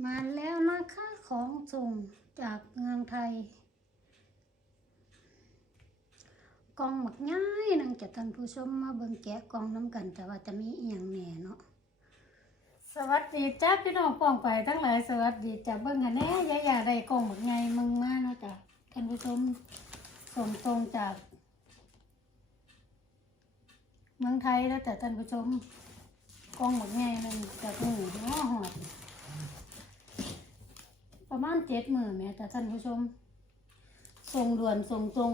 มาแล้วนะคะของส่งจากเมืองไทย กองหมักง่ายนังจะท่านผู้ชมมาเบิ่งแกะกองน้ำกันแต่ว่าจะมีอีหยังแหน่เนาะสวัสดีจ้าพี่น้องป้องไปทั้งหลายสวัสดีจ้าเบิ่งกันแน่ยายาได้กองหมักง่ายมึงมาเนะจ้ะท่านผู้ชมส่งตรงจาก เมืองไทยแล้วแต่ท่านผู้ชมกองหมักง่ายมันจากหมูเนาะหอด ประมาณ เจ็ดหมื่นแม่แต่ท่านผู้ชม ส่งด่วนส่งตรง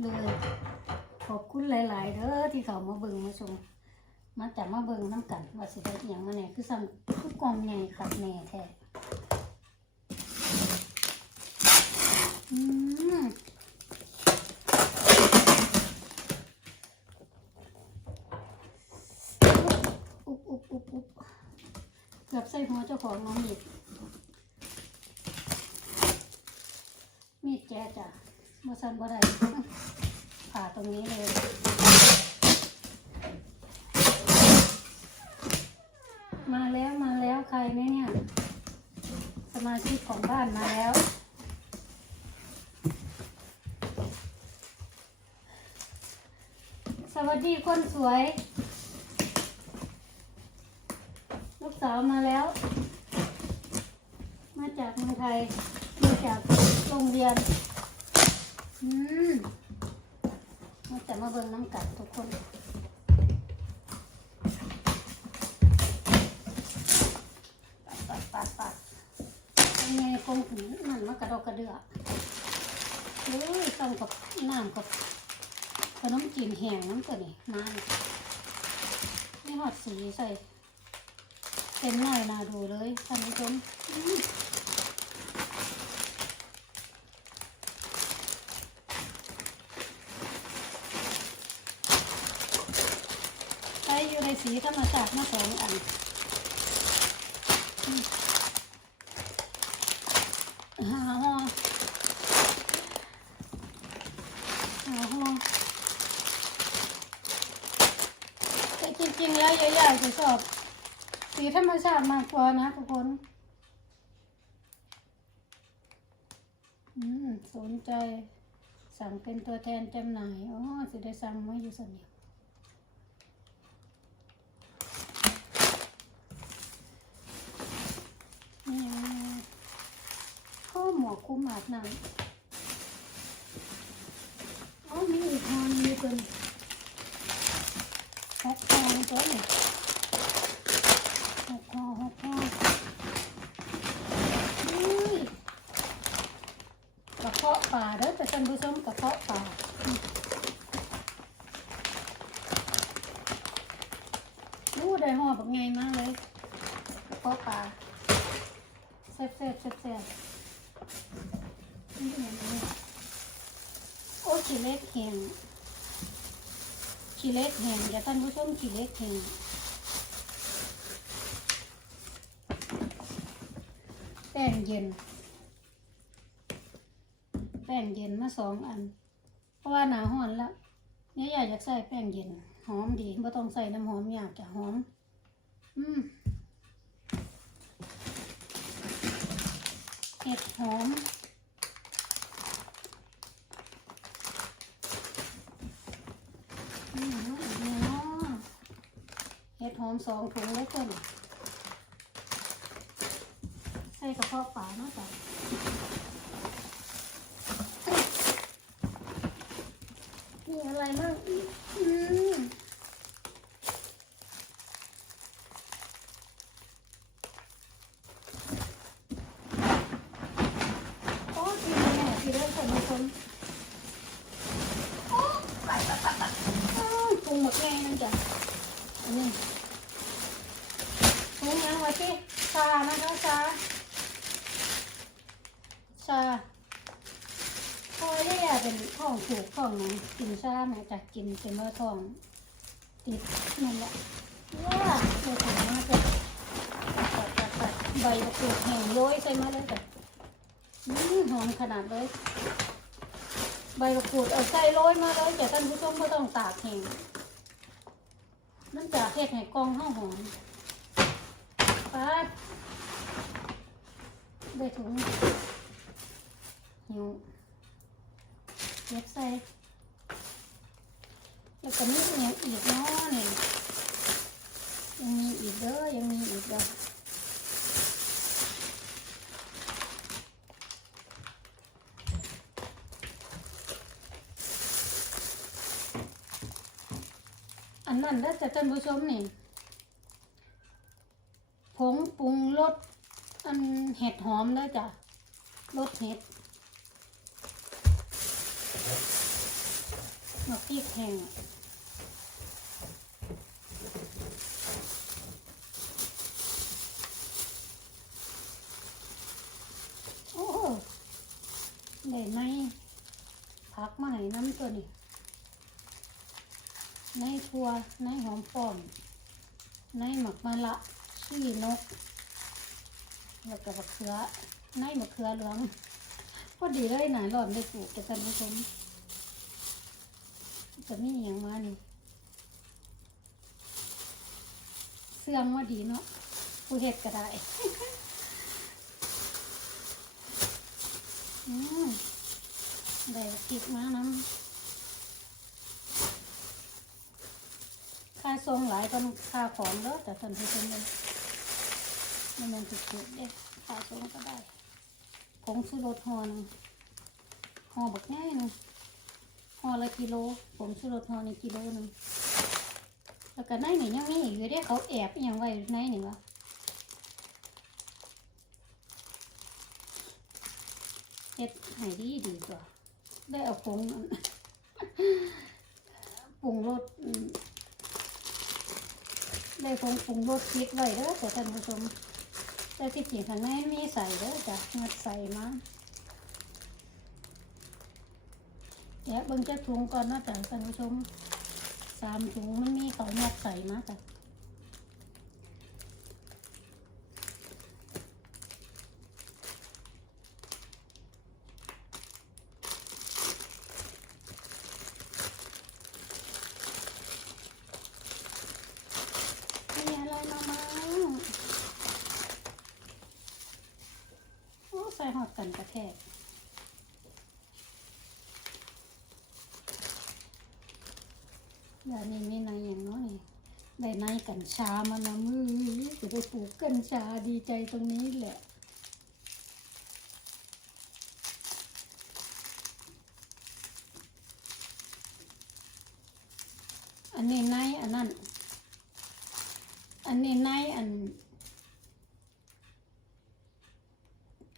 เลยขอบคุณหลาย ๆเด้อที่เขามาเบิ่งมาชมมาจับมาเบิ่งน้ำกันว่าสิได้อหย่างมาแหน่คือสั่งคือกองใหญ่ขัดแหน่แท้อืมอุ๊บอุ๊บอุ๊บอุ๊บเกือบใส่หัวเจ้าของน้องอีกมี แจ๊จ้ะมาสั่นบ่ได้ผ่าตรงนี้เลยมาแล้วมาแล้วใครเนี่ยเนี่ย สมาชิกของบ้านมาแล้ว สวัสดีคนสวย ลูกสาวมาแล้ว มาจากเมืองไทย จากโรงเรียน อืมมาจะมาเบิ่งน้ำกัดทุกคนปัดปัดปัดปัดเป็นไงคงถึงนั่นมากระดกกระเดือกเฮ้ยต้องกับน้ำกับขนมจีนแห้งน้ำตัวนี้มานี่นี่หอดสีใส่เต็มหน่อยนาดูเลยท่านผู้ชมอืม ใช้อยู่ใน สีธรรมชาติมาสองอันอืมหาห่อหาห่อแต่จริงๆแล้วยายๆจะชอบสีธรรมชาติมากกว่านะทุกคนอืมสนใจสั่งเป็นตัวแทนจำหน่าย อ๋อสิได้สั่งมาอยู่สนิทนี่ไงข้อหมวกคลุม อาบน้ำอ๋อมีอีกหอนมีตัวนี้หกหองตัวนี้หกหองหกหองนี่กระเพาะป่าเด้อแต่ท่านผู้ชมกระเพาะป่าอืมอู้ได้ห่อแบบไงมากเลยกระเพาะป่า แซ่บแซ่บแซ่บแซ่บนี่เป็นยังไงโอ้ขี้เล็กแห้งขี้เล็ก แห้งอย่าท่านผู้ชมขี้เล็กแห้งแป้งเย็น แป้งเย็นมาสองอัน เพราะว่าหนาห้อนแล้วเนี่ยอยากจะใส่แป้งเย็น หอมดีไม่ต้องใส่น้ำหอมอยากจะหอม อืมเห็ดหอมนี่เนาะอีกแล้วเนาะเห็ดห อมสองถุงแลยคนใส่กระเพาะปลาเนาะจ้ะมีอะไรบ้างอีกอืมโอ้กินแม่กินได้คนละคนโอ้ไปไปไปไปอ้าวปรุงหมดแม่นั่นจ้ะอันนี้ปรุงยังไว้ที่ชานะคะชาชาพอแย่ เป็นท้องผูกท้องหยังกินชาแม่จะกินเป็นว่าท้อง ติดนั่นแหละว้าเดี๋ยวถึงมากเลยตัดตัดตัดใบมะกรูดแห้งโรยใส่มาเลยจ้ะหอมขนาดเลย ใบมะกรูดเอาใส่โรยมาเลยเดี๋ยวท่านผู้ชมไม่ต้องตากแห้งมันจะเฮ็ดให้กองห้าหอมปาดได้ถุงหิว เย็บใส่ แล้วก็มีอย่างอีกเนาะนี่ยังมีอีกเด้อยังมีอีกเด้ออันนั้นแล้วจะท่านผู้ชมนี่ผงปรุงรสอันเห็ดหอมแล้จ้ะรสเห็ด หมกพริกแห้งโอ้ได้ไหมผักมาให้น้ำตัวนี้ในทัวในหอมป้อมในหมักมะละขี้นกแล้วก็มะเขือในมะเขือเหลืองพอดีเลยหนารอบได้ปลูกแต่กันผู้ชม จะมีอย่างมานี่เสื่อมว่าดีเนาะผู้เห็ดก็ได้อืมได้พริกมาน้ำค่าทรงหลายก็ค่าของเด้อแต่ท่านผู้ชมเลยมันมันถูกๆเด้ค่าทรงก็ได้ผงชูรสหอนึงหอบักง่ายนึง ห่อละกิโลผงชูรสห่อหนึงกิโลหนึงแล้วก็ในนี่ยังมีอีกอยู่เด้เขาแอบอย่างไว้ในนี่วะเฮ็ดให้ดีดีกว่าได้เอาผงปรุงรสได้คงปรุงรสพริกไว้เด้อแต่ท่านผู้ชมแต่ที่จริงข้างในมีใส่เด้อจ้ะงัดใส่มา เดี๋ยวเบิ่งจะถุงก่อนเนาะจ้ะท่านผู้ชมสามถุงมันมีเขางักใส่นะจ้ะมีอะไรมามาโอ้ใส่หอดกันกระแทก อย่านี่มีในอย่างน้อยได้ในกัญชามานะมือจะไปปลูกกัญชาดีใจตรงนี้แหละอันนี้ในอันนั้นอันนี้ในอัน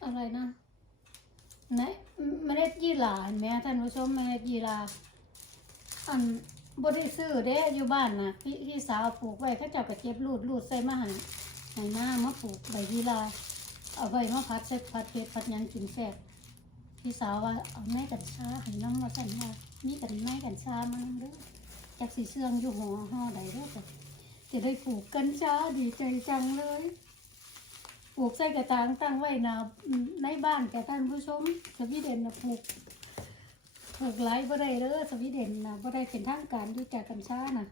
อะไรนะในเมล็ดยี่หร่าเห็นไหมท่านผู้ชมเมล็ดยี่หร่าอัน บได้ซื้อเด้อยู่บ้านนะพี่พี่สาวปลูกไว้เขาเจ้าก็เก็บรูดรูดใส่มาห้ให้หน้ามาปลูกใบยีราเอาไว้มาพัดใส่พัดเผ็ดพัดยังกินแซ่บพี่สาวว่าเอาแม่กัญชาให้น้องมาสั่นว่ามีกันแม่กัญชามานํเด้อจากสีเสื่องอยู่หัวห่อใดเด้อจ้ะจะได้ปลูกกัญชาดีใจจังเลยปลูกใส่กระถางตั้งไว้นะในบ้านแกท่านผู้ชมสวีเดนนะปลูก ปลูกหลายบ่ได้เด้อสวีเดนนะบ่ได้เป็นทางการด้วยจากกัญชานะ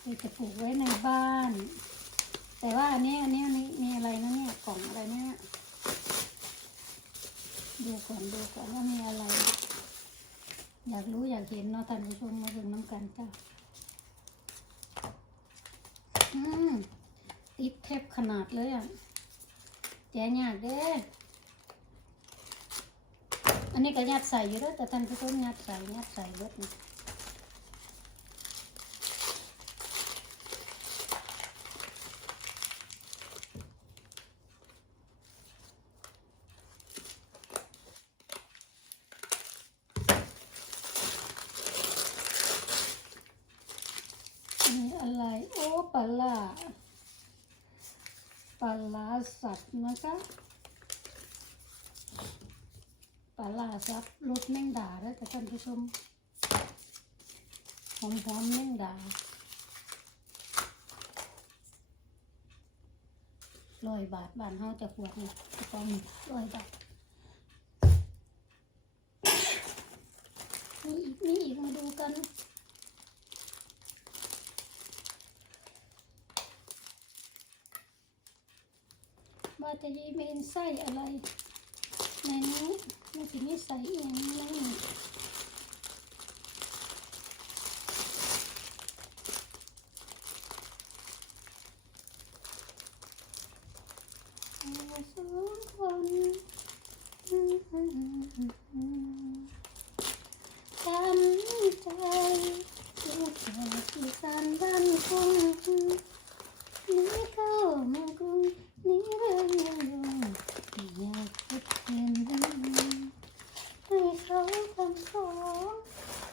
เลยจะปลูกไว้ในบ้าน แต่ว่าอันนี้อันนี้อันนี้มีอะไรนะเนี่ยกล่องอะไรเนี่ยดูก่อนดูก่อนว่ามีอะไร อยากรู้อยากเห็นเนาะท่านผู้ชมมาดูน้ำกันจ้าอืมติดเทปขนาดเลยอะแกะยากเด้ อันนี้ก็ยัดใส่อยู่แล้วแต่ท่านผู้ชมยัดใส่ยัดใส่เบิดนี่อันนี้อะไรโอ้ปลาปลาล่าสัตว์นะคะป ลาล่าสัตว์รสแมงดาแล้วแต่ท่านผู้ชมหอมหอมแมงดาร้อยบาทบานเฮาจะขวดนี่กระป๋องร้อยบาทมีอีกมีอีกมาดูกันว่าจะยีเมนไส้อะไร ในนี้มันสิมีใส่เองไหมเราสองคนจำใจลูกชายที่สันบ้านคงนี่เข้ามืองกรุงนี่เรื่องยังยง อยากพบเห็นให้เขาทำของ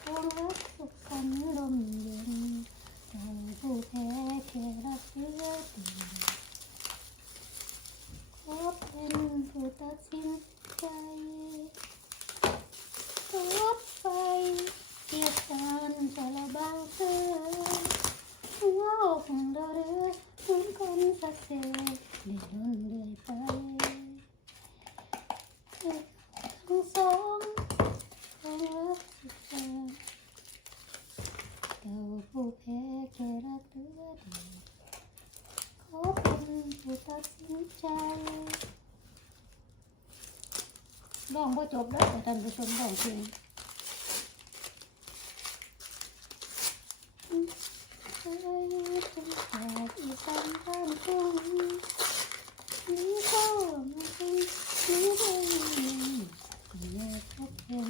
ความรักสุขสันต์ลมเย็นแต่ผู้แพ้แค่รักเดียวเดีขอเป็นผู้ตัดสินใจรถไฟเกียรการสารบางเธอว้าของเราเรือเหมือนคนสักเซลเดินเรื่อยไปทั้งสองของรักสุดแสนแต่ว่าผู้แพ้แค่รัก เขอเป็นผู้ตัดสินใจลองพอจบแล้วแต่ท่านผู้ชมลองเพลงใจเป็นแขกอีสานบ้านทุ่งนี่ก็มาเป็นนี่เองอยากพบเห็น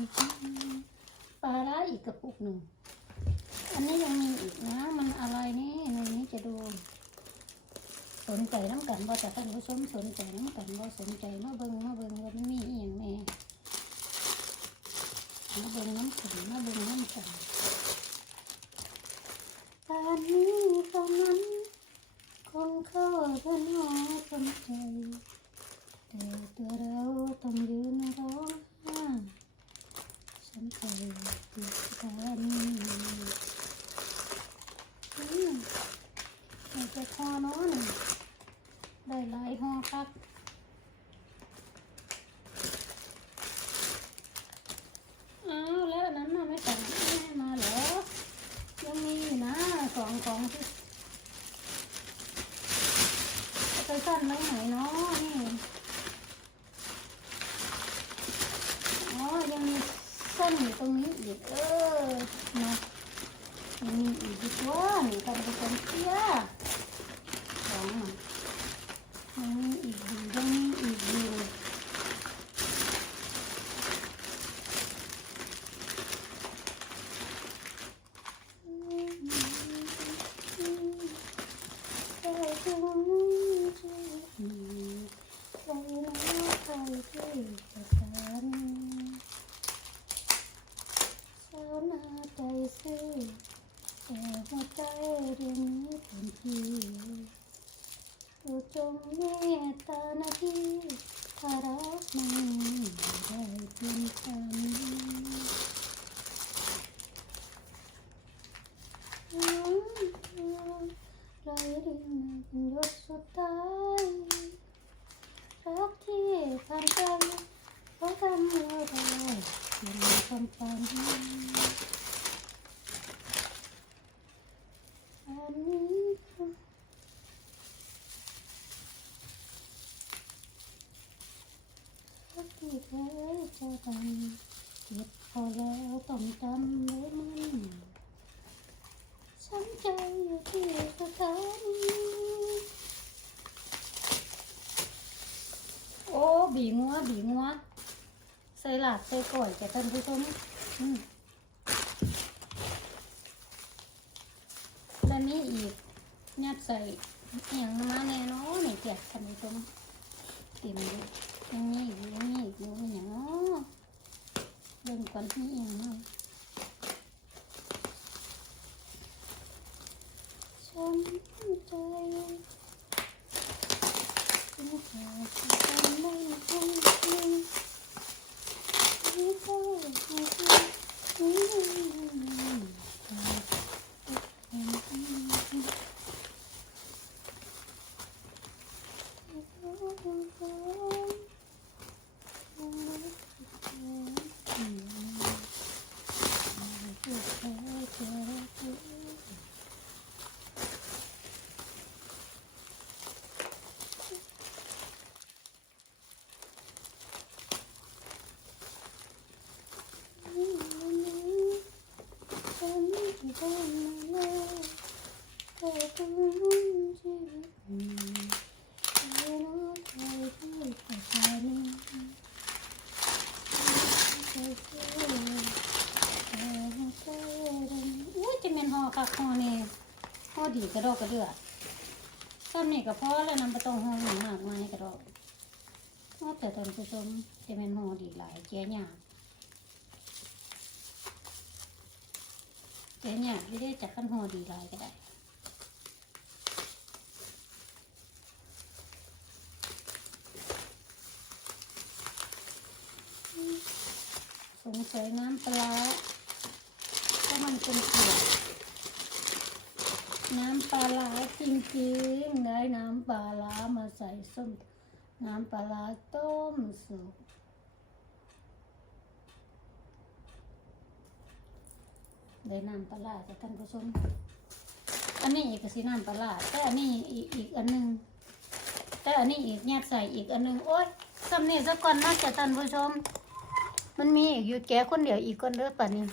ปลาร้าอีกกระปุกหนึ่ง นนี้ยังมีอีกนะ มันอะไรนี่ในนี้จะดูสนใจน้ำกันว่แต่ท่านผู้ชมสนใจน้ำกันว่สนใจมาเบิ่งมาเบิ่งว่ามันมีอีหยังแน่มาเบิ่งน้ำกันมาเบิ่งน้ำกันตอนนี้ตอนนั้นคงเข้าเพื่อนหอสนใจ แต่ตัวเราต้องยืนร้องไห้สนใจติดกันอืมแต่จะคอนอนได้หลายห่อครับ อ้าวแล้วอันนั้นน่ะไม่สั่งให้แม่มาเหรอ ยังมีอยู่นะสองของที่เอาไปสั้นไว้ไหนเนาะนี่อ๋อยังมีสั้นอยู่ตรงนี้อีกเออนะยังมีอีกดีกว่านี่กันไปกันเที่ยสองอะยังมีอีกอยู่ยังมีอีกอยู่ ใจจงใจใจน้าใจที่จะกันสาวนาใจซื่อแต่หัวใจเรื่องนี้เป็นที่โปรดจงเมตตาหน้าที่ถ้ารักมันได้เป็นพัน ไรเรื่องเป็นยศสุดท้ายรักที่ผ่านไปเพราะทำเราได้ยังมีความฝันอันนี้คือรักที่เคยเจอกัน เก็บพอแล้วต้องจำไว้มันฉันใจอยู่ที่สถานีโอ้บีงัวบีงัวใส่หลาดใส่ก่อยแกท่านผู้ชมอืมแล้วนี่อีกยัดใส่อย่างมาแน่นอนนี่แกท่านผู้ชมเต็มเลยยังมีอีกยังมีอีกอยู่อย่างเนาะ เบิ่งก่อนที่อหย่างนาะฉันใจเป็นแค่ที่ทำไม่คงที่ไม่เขาไม่ คิดที่อีกระดอกกระเดือซ้ำนี่ก็พอแล้วนำไปต้องห้องหนังมากมายกระดอกว่าแต่ตอนผู้ชมจะเป็นห่อดีหลายแก่ยากแก่ยากไม่ได้จากขั้นห่อดีหลายก็ได้สงสัยน้ำปลาร้ามันเป็นเผือก น้ำปลาร้าจริงๆได้น้ำปลาร้ามาใส่ส้ม น้ำปลาร้าต้มสุกได้น้ำปลาร้าจากท่านผู้ชมอันนี้อีกสิน้ำปลาร้าแต่อันนี้อีกอีกอันหนึงแต่อันนี้อีกแยกใส่อีกอันหนึงโอ๊ยสำเนียงซะก่อนนะจากท่านผู้ชม มันมีอีกอยู่แกคนเดียวอีกคนเด้อป่านนี้